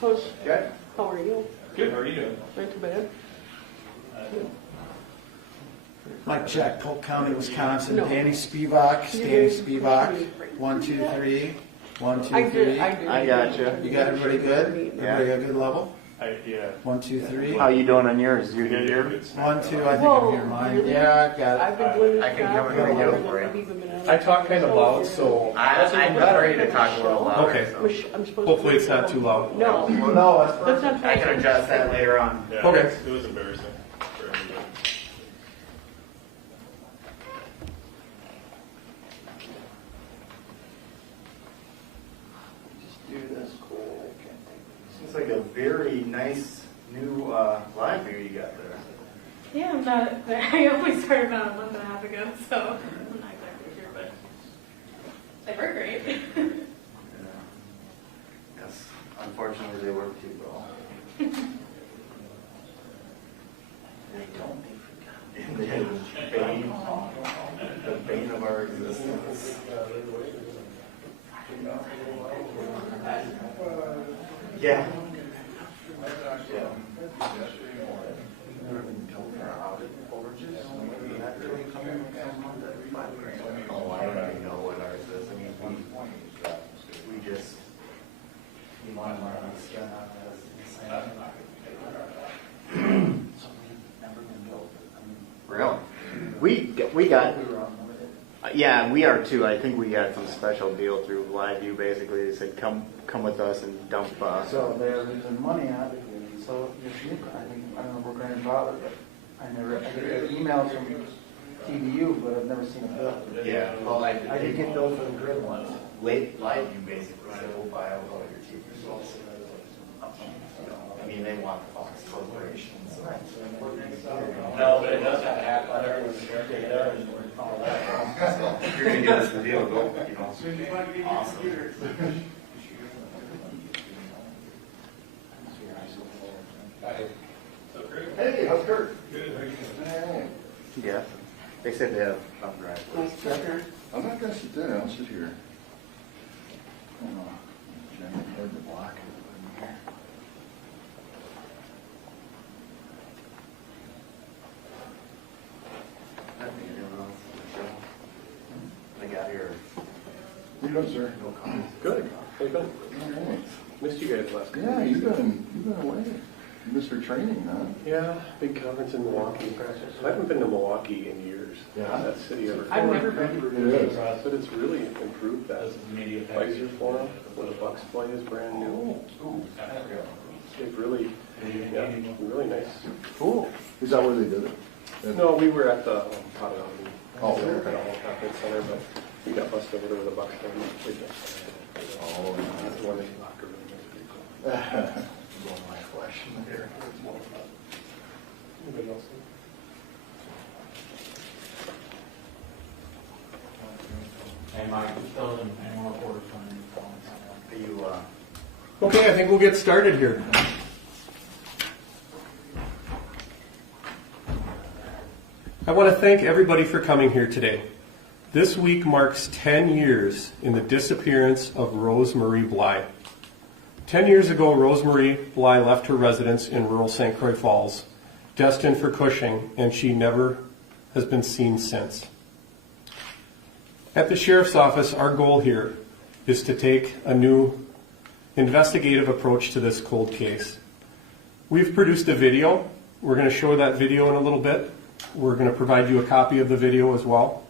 How's, Good. how are you? Good, how are you doing? Not too bad. Mike check, Polk County, Wisconsin. No. Danny Spivak, You Danny did. Spivak. 1, 2, 3. 1, 2, I 3. did. I gotcha. You got everybody good? Yeah. Everybody got a good level? Yeah. 1, 2, 3. How you doing on yours? You good here? 1, 2. I think Whoa, I'm here. Mine. really? Yeah, I've got I've it. been doing this I can job come for and a go while, for it. I've even been out of I talk kind of loud, so I'm about ready to talk a little louder. Okay. so. I'm supposed hopefully to- it's not too loud. No, No, that's that's perfect. not. I can adjust that later on. Yeah, Okay. It was embarrassing for everybody. Just do this cool. Seems like a very nice new live view you got there. Yeah, I'm not. I only started about a month and a half ago, so I'm not exactly sure, but they work great. Yeah. Yes. Unfortunately, they work too well. They don't be forgotten. The bane of our existence. Yeah. Yeah. Oh, I don't even know what ours is. I mean, we just, you want to learn on the skin on this. Really? We got, yeah, we are too. I think we got some special deal through LiveView. Basically, they said come with us and dump. So they're losing money on it. So I think, I don't know if we're grandfathered, but I get emails from TDU, but I've never seen a bill. Yeah. Well, I did get billed for the grid once. Late LiveView basically said we'll buy out all your TV results. I mean, they want the Fox Corporation. So. No, but it does have to happen. Everyone's data and all that. So if you're gonna give us the deal, go. You know, awesome. Hey, how's Kurt? Good. Yeah. They said they have thumb drive. I'm not gonna sit there, I'll sit here. I don't know, generally hard to block it. I got here. How you doing, sir? No comments. Good. How you been? All right. Missed you guys last couple Yeah, weeks. you've been away. You missed our training, huh? Yeah, big conference in Milwaukee. I haven't been to Milwaukee in years. Yeah. That city ever. I've never been. It is. But it's really improved that. Pfizer Forum, where the Bucks play, is brand new. They've really, yeah, really nice. Cool. Is that where they did it? No, we were at the Potawatomi. Oh, Center, okay. at the whole conference center, but we got bused over to where the Bucks play. Oh, That's the one in the locker room. That's pretty cool. Going my flesh in there. Anybody else? Hey, Mike, just fill in any more reports on Are you, Okay, I think we'll get started here. I want to thank everybody for coming here today. This week marks 10 years in the disappearance of Rose Marie Bly. 10 years ago, Rose Marie Bly left her residence in rural St. Croix Falls, destined for Cushing, and she never has been seen since. At the Sheriff's Office, our goal here is to take a new investigative approach to this cold case. We've produced a video. We're going to show that video in a little bit. We're going to provide you a copy of the video as well.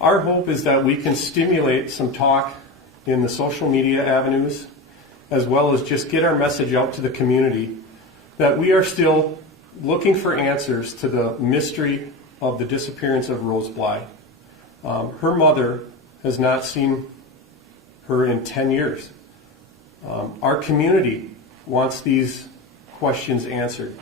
Our hope is that we can stimulate some talk in the social media avenues, as well as just get our message out to the community that we are still looking for answers to the mystery of the disappearance of Rose Bly. Her mother has not seen her in 10 years. Our community wants these questions answered.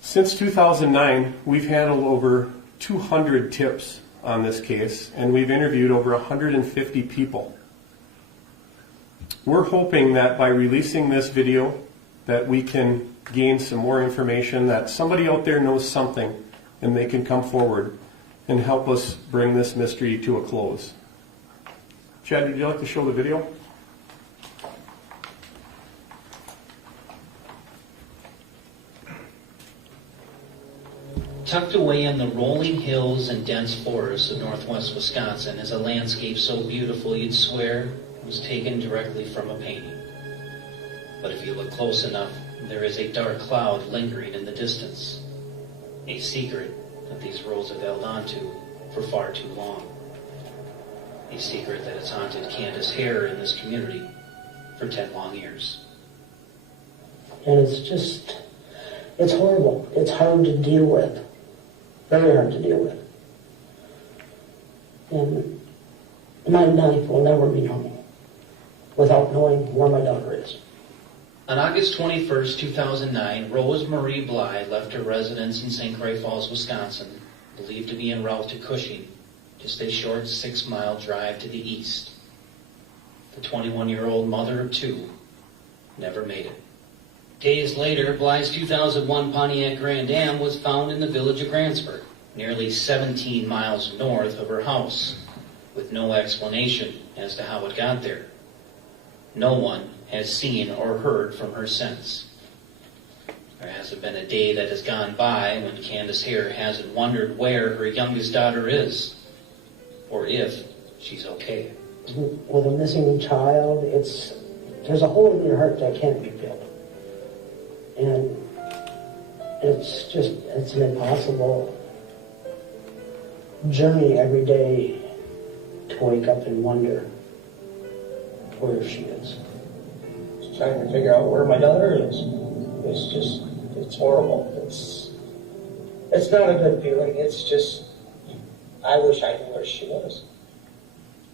Since 2009, we've handled over 200 tips on this case, and we've interviewed over 150 people. We're hoping that by releasing this video that we can gain some more information, that somebody out there knows something and they can come forward and help us bring this mystery to a close. Chad, would you like to show the video? Tucked away in the rolling hills and dense forests of northwest Wisconsin is a landscape so beautiful you'd swear it was taken directly from a painting. But if you look close enough, there is a dark cloud lingering in the distance, a secret that these roads have held onto for far too long, a secret that has haunted Candace Hare in this community for 10 long years. And it's horrible. It's hard to deal with. Very hard to deal with. And my life will never be normal without knowing where my daughter is. On August 21st, 2009, Rose Marie Bly left her residence in St. Croix Falls, Wisconsin, believed to be en route to Cushing, just a short 6-mile drive to the east. The 21-year-old mother of 2 never made it. Days later, Bly's 2001 Pontiac Grand Am was found in the village of Grantsburg, nearly 17 miles north of her house, with no explanation as to how it got there. No one has seen or heard from her since. There hasn't been a day that has gone by when Candace Hare hasn't wondered where her youngest daughter is, or if she's okay. With a missing child, there's a hole in your heart that can't be filled. And it's an impossible journey every day to wake up and wonder where she is. Trying to figure out where my daughter is. It's horrible. It's not a good feeling. It's just, I wish I knew where she was.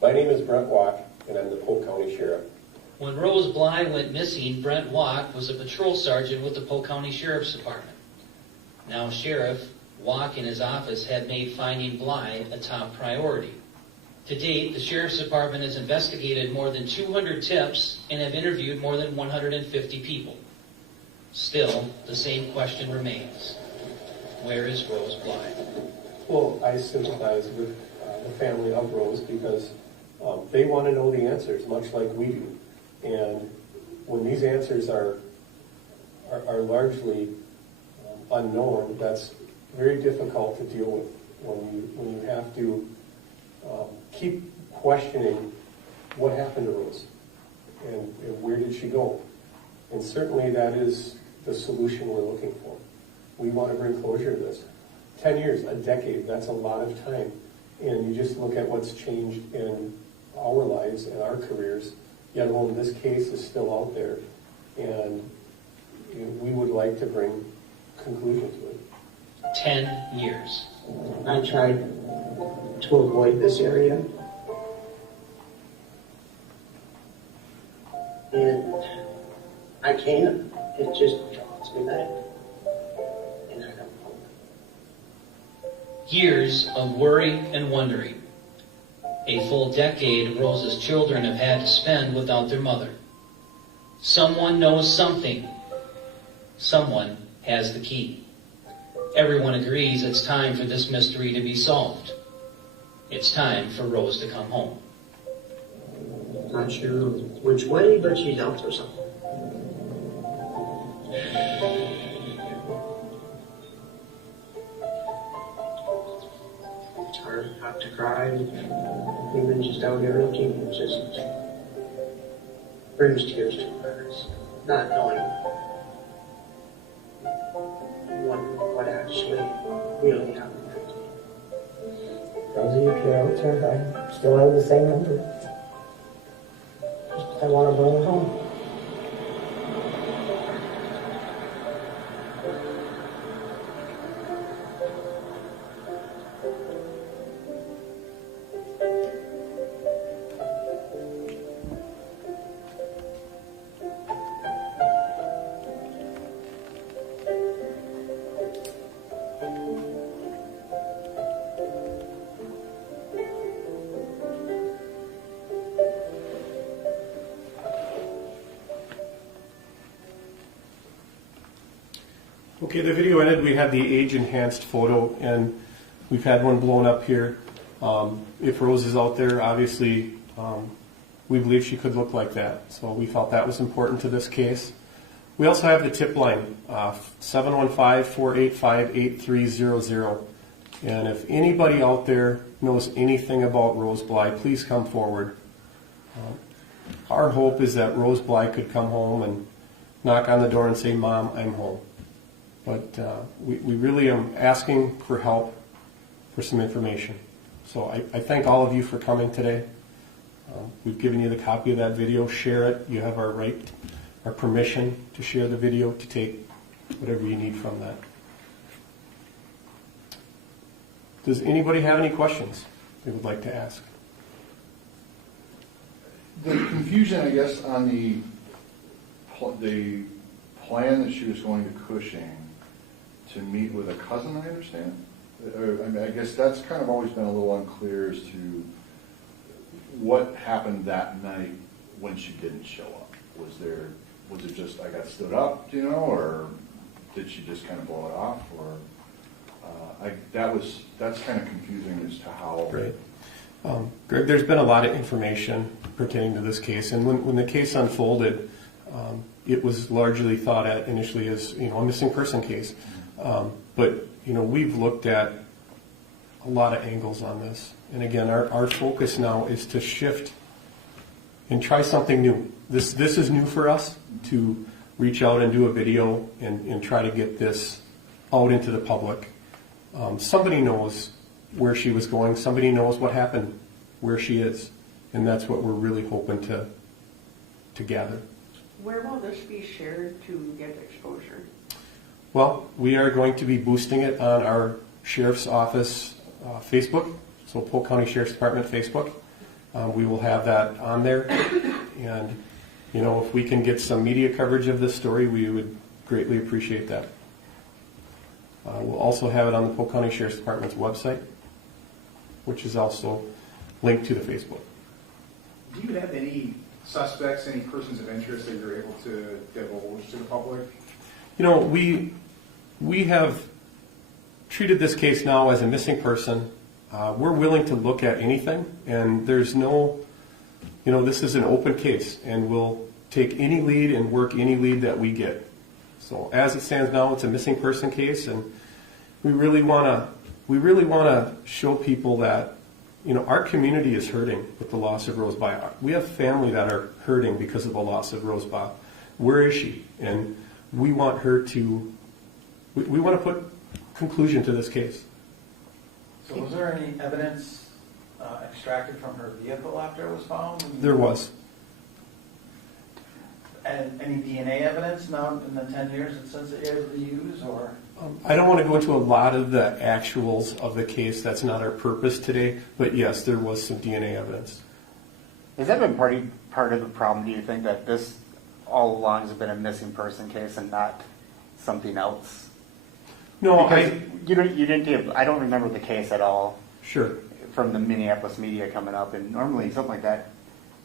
My name is Brent Walk, and I'm the Polk County Sheriff. When Rose Bly went missing, Brent Walk was a patrol sergeant with the Polk County Sheriff's Department. Now Sheriff Walk in his office had made finding Bly a top priority. To date, the Sheriff's Department has investigated more than 200 tips and have interviewed more than 150 people. Still, the same question remains. Where is Rose Bly? Well, I sympathize with the family of Rose because they want to know the answers, much like we do. And when these answers are largely unknown, that's very difficult to deal with. When you have to keep questioning what happened to Rose and where did she go. And certainly that is the solution we're looking for. We want to bring closure to this. 10 years, a decade, that's a lot of time. And you just look at what's changed in our lives and our careers, yet alone this case is still out there. And we would like to bring conclusion to it. 10 years. I tried to avoid this area. And I can't. It just draws me back. And I don't know. Years of worry and wondering. A full decade Rose's children have had to spend without their mother. Someone knows something. Someone has the key. Everyone agrees it's time for this mystery to be solved. It's time for Rose to come home. Not sure which way, but she's out there somewhere. It's hard not to cry, even just out here looking. It just brings tears to my eyes, not knowing what actually really happened. Rosie, if you're out there, I still have the same number. I want to bring her home. Okay, the video ended. We had the age-enhanced photo, and we've had one blown up here. If Rose is out there, obviously, we believe she could look like that. So we felt that was important to this case. We also have the tip line, 715-485-8300. And if anybody out there knows anything about Rose Bly, please come forward. Our hope is that Rose Bly could come home and knock on the door and say, "Mom, I'm home." But we really am asking for help for some information. So I thank all of you for coming today. We've given you the copy of that video. Share it. You have our right, our permission to share the video, to take whatever you need from that. Does anybody have any questions they would like to ask? The confusion, I guess, on the plan that she was going to Cushing to meet with a cousin, I understand? I mean, I guess that's kind of always been a little unclear as to what happened that night when she didn't show up. Was it just I got stood up, do you know, or did she just kind of blow it off, or that's kind of confusing as to how. Great. Greg, there's been a lot of information pertaining to this case, and when the case unfolded, it was largely thought at initially as a missing person case. But we've looked at a lot of angles on this, and again, our focus now is to shift and try something new. This is new for us, to reach out and do a video and try to get this out into the public. Somebody knows where she was going. Somebody knows what happened, where she is, and that's what we're really hoping to gather. Where will this be shared to get exposure? Well, we are going to be boosting it on our Sheriff's Office Facebook, so Polk County Sheriff's Department Facebook. We will have that on there, and if we can get some media coverage of this story, we would greatly appreciate that. We'll also have it on the Polk County Sheriff's Department's website, which is also linked to the Facebook. Do you have any suspects, any persons of interest that you're able to divulge to the public? We have treated this case now as a missing person. We're willing to look at anything, and there's no, this is an open case, and we'll take any lead and work any lead that we get. So as it stands now, it's a missing person case, and we really want to show people that our community is hurting with the loss of Rose Bly. We have family that are hurting because of the loss of Rose Bly. Where is she? And we want her to. We want to put conclusion to this case. So was there any evidence extracted from her vehicle after it was found? There was. And any DNA evidence now in the 10 years since it was used, or? I don't want to go into a lot of the actuals of the case. That's not our purpose today. But yes, there was some DNA evidence. Has that been part of the problem, do you think, that this all along has been a missing person case and not something else? No, because you didn't give. I don't remember the case at all. Sure. From the Minneapolis media coming up, and normally something like that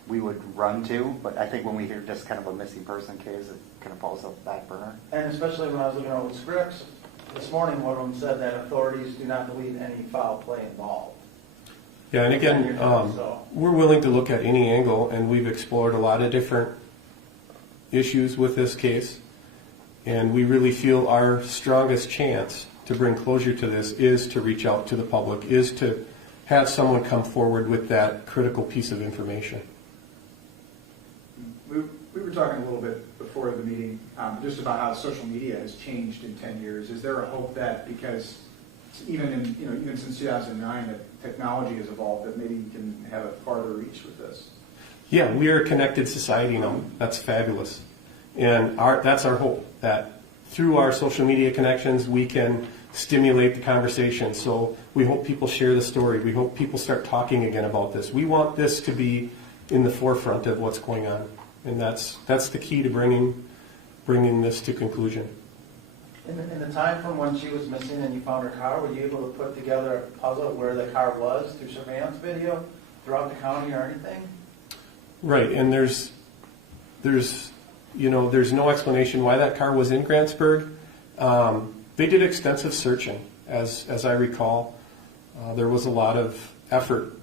we would run to, but I think when we hear just kind of a missing person case, it kind of falls off the back burner. And especially when I was looking over scripts this morning, one of them said that authorities do not believe any foul play involved. Yeah, and again, we're willing to look at any angle, and we've explored a lot of different issues with this case, and we really feel our strongest chance to bring closure to this is to reach out to the public, is to have someone come forward with that critical piece of information. We were talking a little bit before the meeting just about how social media has changed in 10 years. Is there a hope that because even since 2009 that technology has evolved, that maybe you can have a farther reach with this? Yeah, we are a connected society now. That's fabulous. And that's our hope, that through our social media connections we can stimulate the conversation. So we hope people share the story. We hope people start talking again about this. We want this to be in the forefront of what's going on. And that's the key to bringing this to conclusion. In the time from when she was missing and you found her car, were you able to put together a puzzle where the car was through surveillance video throughout the county or anything? Right, and there's no explanation why that car was in Grantsburg. They did extensive searching, as I recall. There was a lot of effort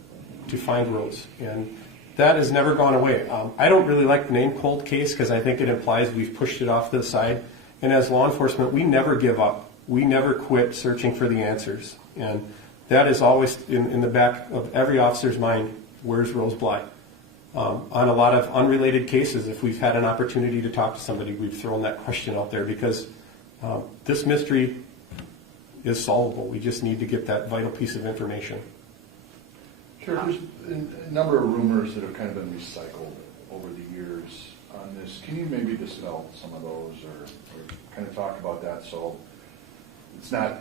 to find Rose, and that has never gone away. I don't really like the name cold case because I think it implies we've pushed it off to the side. And as law enforcement, we never give up. We never quit searching for the answers. And that is always in the back of every officer's mind, where's Rose Bly? On a lot of unrelated cases, if we've had an opportunity to talk to somebody, we've thrown that question out there because this mystery is solvable. We just need to get that vital piece of information. Sure, there's a number of rumors that have kind of been recycled over the years on this. Can you maybe dispel some of those or kind of talk about that so it's not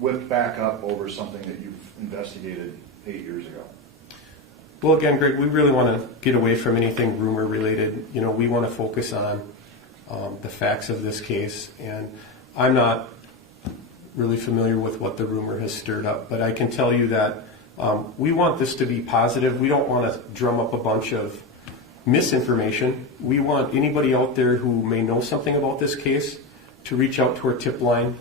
whipped back up over something that you've investigated 8 years ago? Well, again, Greg, we really want to get away from anything rumor related. You know, we want to focus on the facts of this case, and I'm not really familiar with what the rumor has stirred up, but I can tell you that we want this to be positive. We don't want to drum up a bunch of misinformation. We want anybody out there who may know something about this case to reach out to our tip line.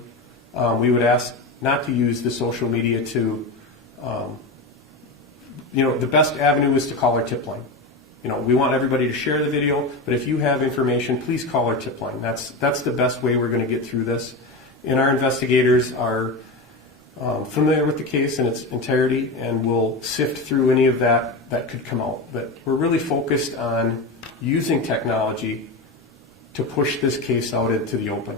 We would ask not to use the social media to, the best avenue is to call our tip line. You know, we want everybody to share the video, but if you have information, please call our tip line. That's the best way we're going to get through this. And our investigators are familiar with the case in its entirety and will sift through any of that could come out. But we're really focused on using technology to push this case out into the open.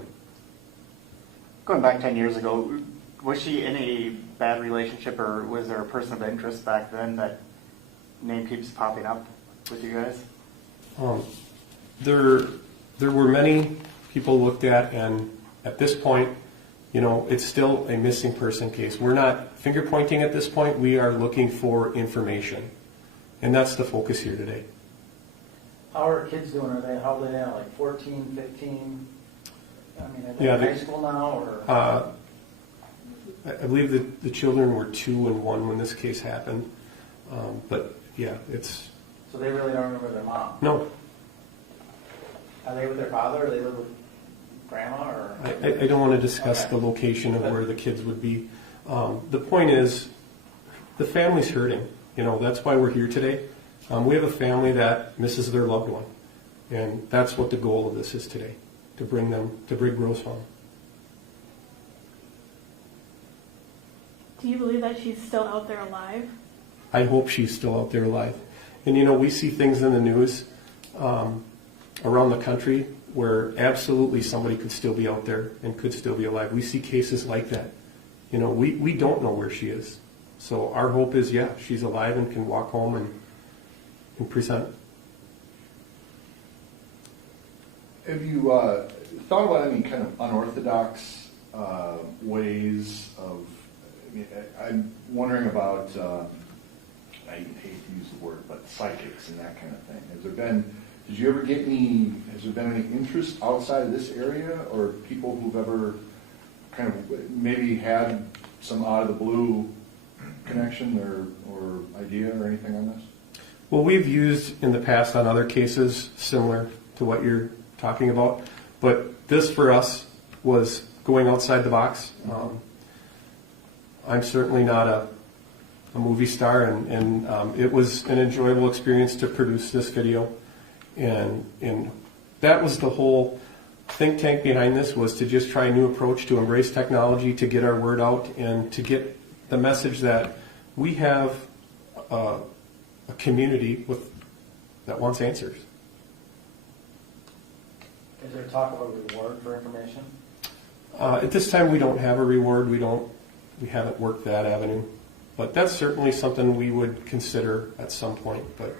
Going back 10 years ago, was she in a bad relationship or was there a person of interest back then that name keeps popping up with you guys? There were many people looked at, and at this point, you know, it's still a missing person case. We're not finger pointing at this point. We are looking for information, and that's the focus here today. How are kids doing? How old are they now? Like 14, 15? I mean, are they Yeah, in high school now? Or? I believe that the children were 2 and 1 when this case happened. But yeah, it's... So they really don't remember their mom? No. Are they with their father or they live with grandma? Or? I don't want to discuss the location of where the kids would be. The point is, the family's hurting. You know, that's why we're here today. We have a family that misses their loved one. And that's what the goal of this is today, to bring Rose home. Do you believe that she's still out there alive? I hope she's still out there alive. And you know, we see things in the news around the country where absolutely somebody could still be out there and could still be alive. We see cases like that. You know, we don't know where she is. So our hope is, yeah, she's alive and can walk home and present. Have you thought about any kind of unorthodox ways of, I'm wondering about, I hate to use the word, but psychics and that kind of thing. Has there been any interest outside of this area or people who've ever kind of maybe had some out of the blue connection or idea or anything on this? Well, we've used in the past on other cases similar to what you're talking about, but this for us was going outside the box. I'm certainly not a movie star, and it was an enjoyable experience to produce this video, and that was the whole think tank behind this, was to just try a new approach to embrace technology, to get our word out, and to get the message that we have a community that wants answers. Is there talk about a reward for information? At this time, we don't have a reward. We haven't worked that avenue, but that's certainly something we would consider at some point. But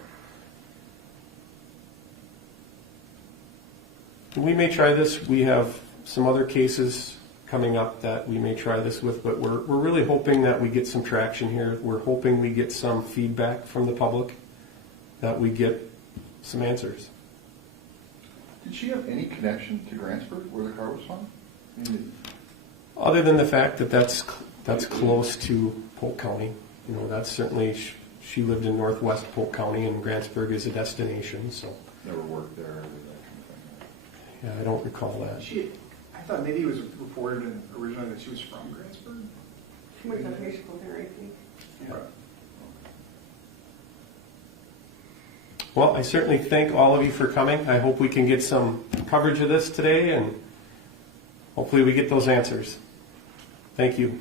we may try this. We have some other cases coming up that we may try this with, but we're really hoping that we get some traction here. We're hoping we get some feedback from the public, that we get some answers. Did she have any connection to Grantsburg, where the car was found? Other than the fact that that's close to Polk County. You know, that's certainly, she lived in northwest Polk County, and Grantsburg is a destination, so. Never worked there or that kind of thing. Yeah, I don't recall that. I thought maybe it was reported originally that she was from Grantsburg. She went to high school there, I think. Yeah. Well, I certainly thank all of you for coming. I hope we can get some coverage of this today, and hopefully we get those answers. Thank you.